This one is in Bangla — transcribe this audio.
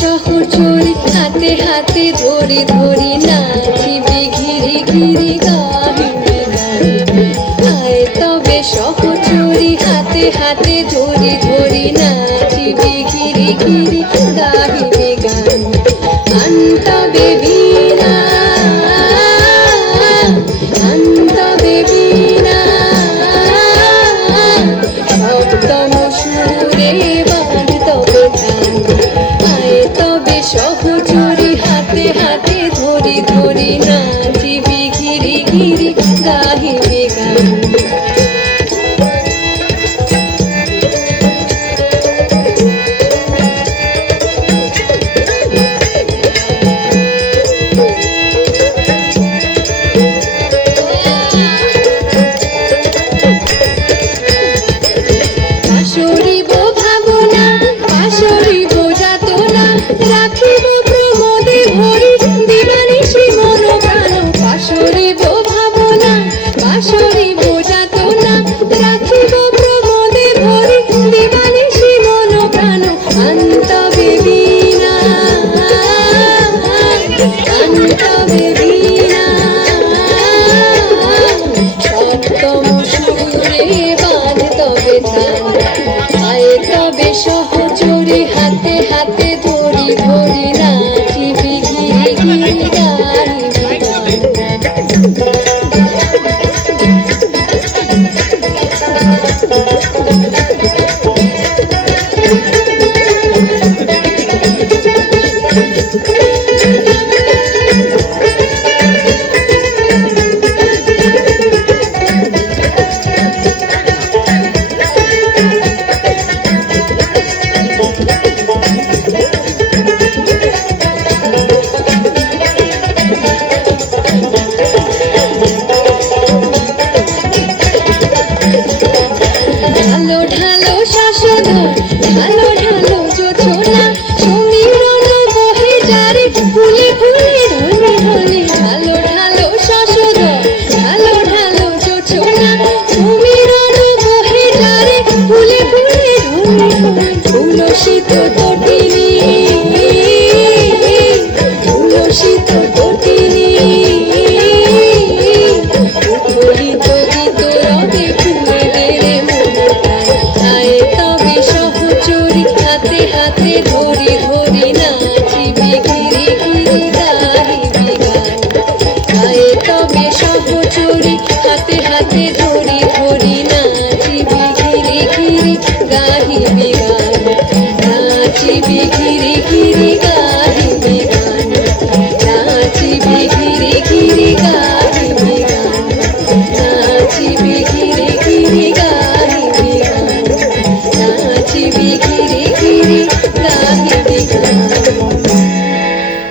সহচরী হাতে হাতে ধরি ধরি নাচিবি ঘিরি ঘিরি গাহিবে গান। আয় তবে সহচরী হাতে হাতে ধরি ধরি নাচিবি ঘিরি ঘিরি গাহিবে গান। আনতবে বীণা আনতবে বীণা সপ্তম সুরে বাঁধ তবে গান। সহচরী হাতে হাতে ধরি ধরি নাচিবি ঘিরি ঘিরি গাহিবে গান। পাশরিব ভাবনা পাশরিব যাতনা রাখিব প্রমোদে ভরি দিবানিশি মন প্রাণ। পাশরিব ভাবনা পাশরিব যাতনা রাখিব প্রমোদে ভরি দিবানিশি মন প্রাণ। আনতবে বীণা আনতবে বীণা সপ্তম সুরে বাঁধ তবে তান। আয় তবে সহচরী হাতে হাতে ধরি ধরি নাচিবি ঘিরি ঘিরি গাহিবে গান। ঢালো ঢালো শাসধর ঢালো ঢালো জোছনা সমীরণ বহে যারে ফুলে ফুলে ঢলে ঢলে। ঢালো ঢালো শাসধর ঢালো ঢালো জোছনা সমীরণ বহে যারে ফুলে ফুলে ঢলে ঢলে। তুলসিত তটিনী তুলসিত তটিনী উথলিত গীত রবে ফুলে দেরে মন প্রাণ। আয় তবে সহচরী হাতে হাতে ধরি ধরি নাচিবি ঘিরি ঘিরি গাহিবে গান। আয় তবে সহচরী হাতে